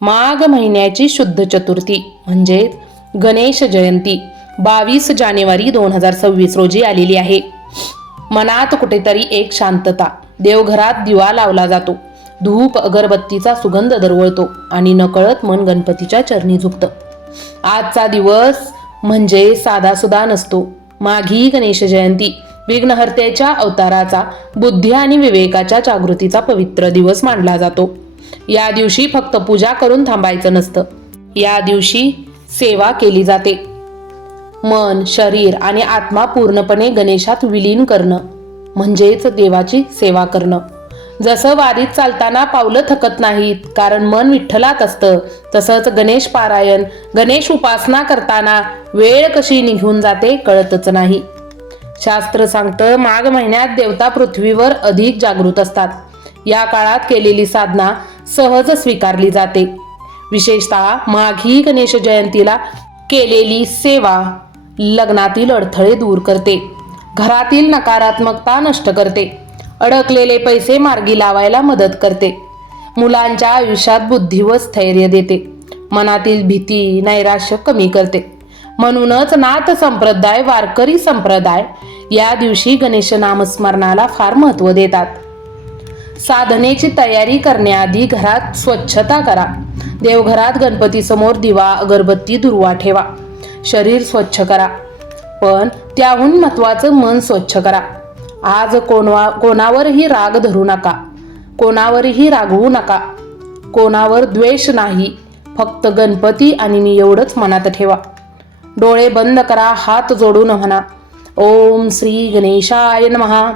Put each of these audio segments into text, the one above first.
माघ महिन्याची शुद्ध चतुर्थी म्हणजे गणेश जयंती बावीस जानेवारी दोन हजार सव्वीस रोजी आलेली आहे. मनात कुठेतरी एक शांतता देवघरात दिवा लावला जातो धूप अगरबत्तीचा सुगंध दरवळतो आणि नकळत मन गणपतीच्या चरणी झुकतं. आजचा दिवस म्हणजे साधासुदा नसतो. माघी गणेश जयंती विघ्नहर्त्याच्या अवताराचा बुद्धी आणि विवेकाच्या जागृतीचा पवित्र दिवस मानला जातो. या दिवशी फक्त पूजा करून थांबायचं नसतं. या दिवशी सेवा केली जाते. मन शरीर आणि आत्मा पूर्णपणे गणेशात विलीन करणं म्हणजेच देवाची सेवा करणं. जसं वारीत चालताना पावलं थकत नाहीत कारण मन विठ्ठलात असतं तसंच गणेश पारायण गणेश उपासना करताना वेळ कशी निघून जाते कळतच नाही. शास्त्र सांगतं माघ महिन्यात देवता पृथ्वीवर अधिक जागृत असतात. या काळात केलेली साधना सहज स्वीकारली जाते. विशेषतः माघी गणेश जयंतीला केलेली सेवा लग्नातील अडथळे दूर करते. घरातील नकारात्मकता नष्ट करते. अडकलेले पैसे मार्गी लावायला मदत करते. मुलांच्या आयुष्यात बुद्धी व स्थैर्य देते. मनातील भीती नैराश्य कमी करते. म्हणूनच नाथ संप्रदाय वारकरी संप्रदाय या दिवशी गणेश नामस्मरणाला फार महत्त्व देतात. साधनेची तयारी करण्याआधी घरात स्वच्छता करा. देवघरात गणपती समोर दिवा अगरबत्ती दुर्वा ठेवा. शरीर स्वच्छ करा. पण त्याहून महत्वाचं मन स्वच्छ करा. आज कोणवा कोणावरही राग धरू नका. कोणावरही रागवू नका. कोणावर द्वेष नाही. फक्त गणपती आणि मी एवढंच मनात ठेवा. डोळे बंद करा हात जोडून म्हणा. ओम श्री गणेशाय महा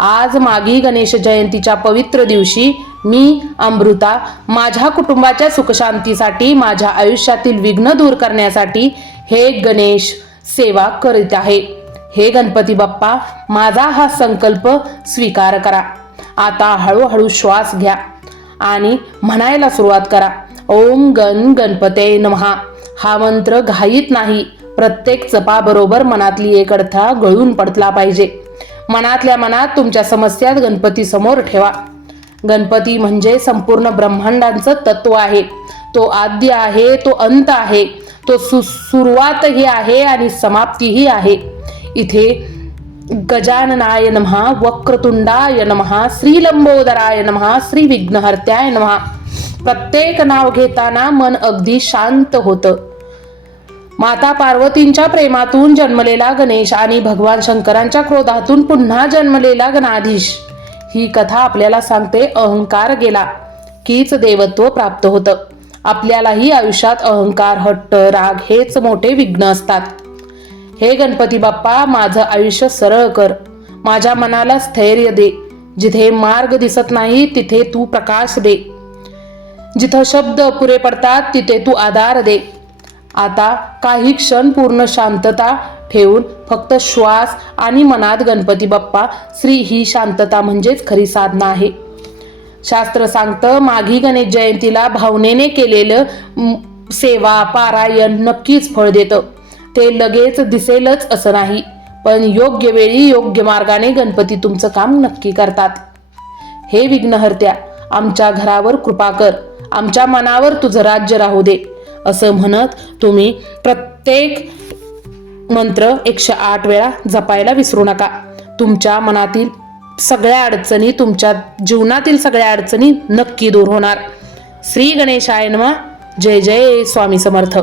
आज मागी गणेश जयंतीच्या पवित्र दिवशी मी अमृता माझ्या कुटुंबाच्या सुखशांतीसाठी माझ्या आयुष्यातील विघ्न दूर करण्यासाठी हे गणेश सेवा करीत आहे. हे गणपती बाप्पा माझा हा संकल्प स्वीकार करा. आता हळूहळू श्वास घ्या आणि म्हणायला सुरुवात करा. ओम गण गणपते नमहा हा मंत्र घाईत नाही. प्रत्येक जपाबरोबर मनातली एक अडथळा गळून पडला पाहिजे. मनातल्या मनात तुमच्या समस्यात गणपती समोर ठेवा. गणपती म्हणजे संपूर्ण ब्रह्मांडांचं तत्व आहे. तो आद्य आहे तो अंत आहे. तो सु सुरुवातही आहे आणि समाप्तीही आहे. इथे गजाननाय नमहा वक्रतुंडाय नमहा श्रीलंबोदराय नमहा श्री विघ्नहर्त्याय नमहा प्रत्येक नाव घेताना मन अगदी शांत होतं. माता पार्वतींच्या प्रेमातून जन्मलेला गणेश आणि भगवान शंकरांच्या क्रोधातून पुन्हा जन्मलेला गणाधीश. ही कथा आपल्याला सांगते अहंकार गेला कीच देवत्व प्राप्त होतं. आपल्यालाही आयुष्यात अहंकार हट्ट राग हेच मोठे विघ्न असतात. हे गणपती बाप्पा माझं आयुष्य सरळ कर. माझ्या मनाला स्थैर्य दे. जिथे मार्ग दिसत नाही तिथे तू प्रकाश दे. जिथं शब्द पुरे पडतात तिथे तू आधार दे. आता काही क्षण पूर्ण शांतता ठेवून फक्त श्वास आणि मनात गणपती बाप्पा श्री ही शांतता म्हणजेच खरी साधना आहे. शास्त्र सांगतं माघी गणेश जयंतीला भावनेने केलेलं सेवा पारायण नक्कीच फळ देतं. ते लगेच दिसेलच असं नाही पण योग्य वेळी योग्य मार्गाने गणपती तुमचं काम नक्की करतात. हे विघ्नहर्त्या आमच्या घरावर कृपा कर आमच्या मनावर तुझं राज्य राहू दे. असं म्हणत तुम्ही प्रत्येक मंत्र एकशे आठ वेळा जपायला विसरू नका. तुमच्या मनातील सगळ्या अडचणी तुमच्या जीवनातील सगळ्या अडचणी नक्की दूर होणार. श्री गणेशाय नमः. जय जय स्वामी समर्थ.